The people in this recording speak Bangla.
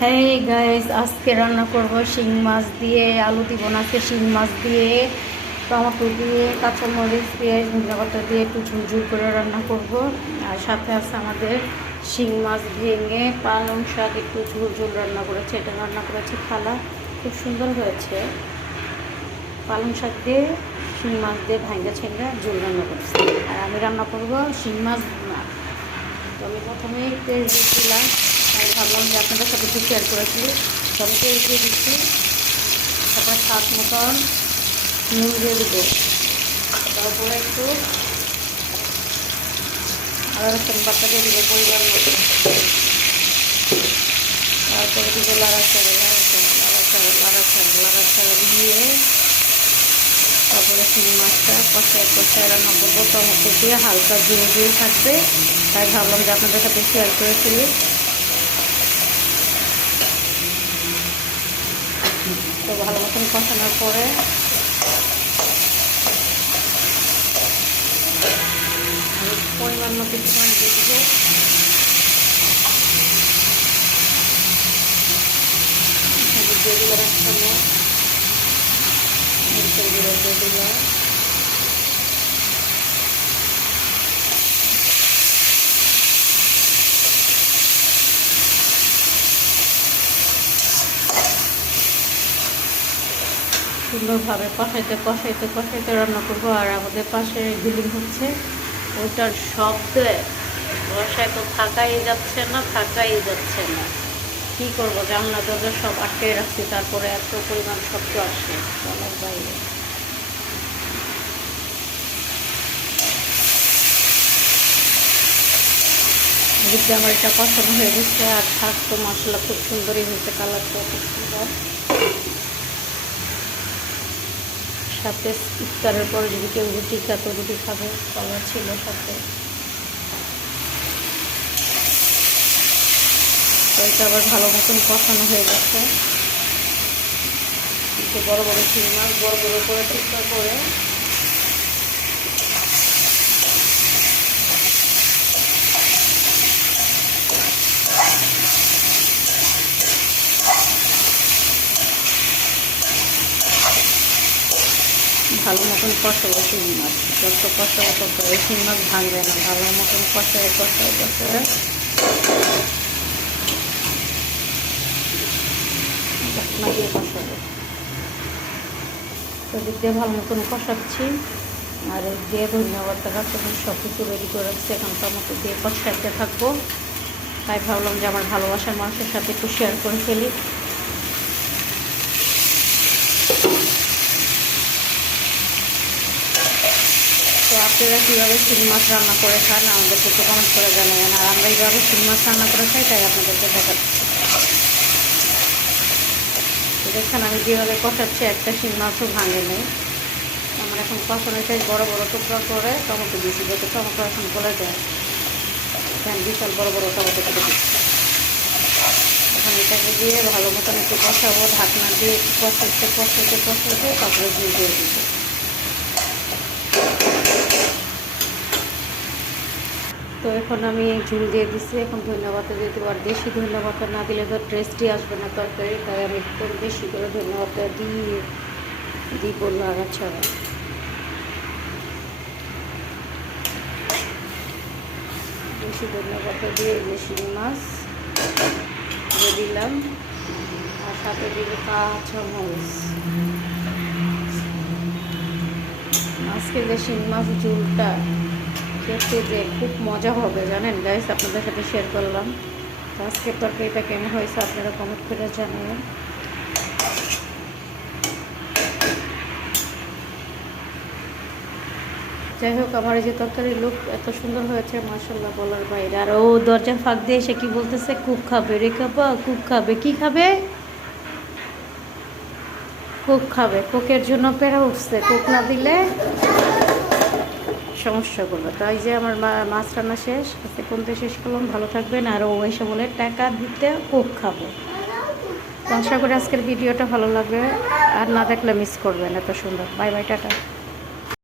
হ্যাঁ গাইস, আজকে রান্না করব শিং মাছ দিয়ে। আলু দিব না, আজকে শিং মাছ দিয়ে টমেটো দিয়ে কাঁচামরিচ পেঁয়াজ ধনিয়া পাতা দিয়ে একটু ঝুলঝুল করে রান্না করব। আর সাথে আছে আমাদের শিং মাছ ভেঙে পালং শাক একটু ঝুলঝুল রান্না করেছে। এটা রান্না করেছে খালা, খুব সুন্দর হয়েছে। পালং শাক দিয়ে শিং মাছ দিয়ে ভাঙ্গা ছেঙ্গা ঝোল রান্না করেছি। আর আমি রান্না করব শিং মাছ ভুনা। তো আমি প্রথমে তেল দিয়েছিলাম, আমি ভাবলাম যে আপনাদের সাথে একটু শেয়ার করেছি। তো আমি তেল দিয়ে দিচ্ছি, তারপরে স্বাদ মতন নুন দিয়ে দেবো, তারপরে একটু আদা রসুন বাটা দিয়ে দেবো পরিমাণ মতো, তারপরে দেবো লাড়াচাড়া দিয়ে তারপরে শিং মাছটা কষায় রান্না করবো। টমেটো দিয়ে হালকা ঝুল থাকবে, তাই ভাবলাম যে আপনাদের সাথে শেয়ার করেছিলি। তো ভালো মতন কষানোর পরে আমি পরিমাণ মতো একটু পানি দিয়ে দেবো। দিয়ে দিলাম এক চামচ মরিচের গুঁড়ো দিয়ে দিলাম। সুন্দরভাবে কষাইতে রান্না করবো। আর আমাদের পাশে বিল্ডিং হচ্ছে, ওটার শব্দে বর্ষায় তো থাকাই যাচ্ছে না। কী করবো, জানলা দরজা সব আটকে রাখছি, তারপরে এত পরিমাণ শব্দ আসে অনেক বাইরে। এদিকে আমার এটা পছন্দ হয়ে গেছে। আর থাকতো মশলা খুব সুন্দরই হয়েছে, কালারটাও খুব সুন্দর। সাথে ইফতারের পরে যদি কেউ রুটি খাত, রুটি খাবে, কলা ছিল সাথে। তো এটা আবার ভালো মতন কষানো হয়ে গেছে। বড় বড় শিং মাছ বড় করে ঠিকঠাক করে ভালো মতন কষাবো। শিং মাছ যত কষাবো তত এই শিং মাছ ভাঙবে না। ভালো মতন কষায় ঢাকনা দিয়ে কষাবো। তো দিক দিয়ে ভালো মতন কষাচ্ছি। আর এই দিয়ে ধন্যবাদ তখন সব কিছু রেডি করে রাখছি। এখন টমেটো দিয়ে কষাইতে থাকবো। তাই ভাবলাম যে আমার ভালোবাসার মানুষের সাথে একটু শেয়ার করে ফেলি। তো আপনারা কীভাবে শিং মাছ রান্না করে খান আমাদেরকে একটু কমেন্ট করে জানাবেন। আর আমরা এইভাবে শিং মাছ রান্না করে খাই, তাই আপনাদেরকে দেখাচ্ছি। দেখছেন আমি যেভাবে কষাচ্ছি, একটা শিং মাছও ভাঙে নেই। আমার এখন কষানো চাই বড় টুকরা করে টমেটো দিয়েছি, যাতে টমেটো এখন গলে যায়। বিশাল বড় টমেটো কেটে দিচ্ছি। এখন এটাকে দিয়ে ভালো মতন একটু কষাবো, ঢাকনা দিয়ে একটু কষাইতে তারপরে ঝুল দিয়ে দিচ্ছি। তো এখন আমি ঝুল দিয়ে দিচ্ছি। এখন ধন্যবাদ দিয়ে দেবো। আর বেশি ধন্যবাদ না দিলে তো টেস্টই আসবে না তরকারি, তাই আমি একটু বেশি করে ধন্যবাদটা দিব নাড়াচাড়া। বেশি ধন্যবাদটা দিয়ে বেশি মাছ দিয়ে দিলাম। আর সাথে দিব কাঁচামরিচ। আজকে যে শিং মাছ ঝুলটা খেতে যে খুব মজা হবে জানেন গাইস, আপনাদের সাথে শেয়ার করলাম। আজকের তরকারিটা কেমন হয়েছে আপনারা কমেন্ট করে জানাবেন। যাই হোক, আমার এই যে তরকারির লুক এত সুন্দর হয়েছে মাশাআল্লাহ, বলার বাইরে। আর ও দরজার ফাঁক দিয়ে এসে কি বলতেছে, কুক খাবে রে কাপা, কুক খাবে। কি খাবে? কুক খাবে। কুকের জন্য পেরা উঠছে, কুক না দিলে সমস্যা করবে। তাই যে আমার মাছ রান্না শেষ, আজকে কোনটা শেষ করলাম। ভালো থাকবেন। আর ও এসে বলে টাকা দিতে কুক খাবো। তো আশা করি আজকের ভিডিওটা ভালো লাগবে। আর না দেখলে মিস করবেন। এত সুন্দর। Bye bye, tata.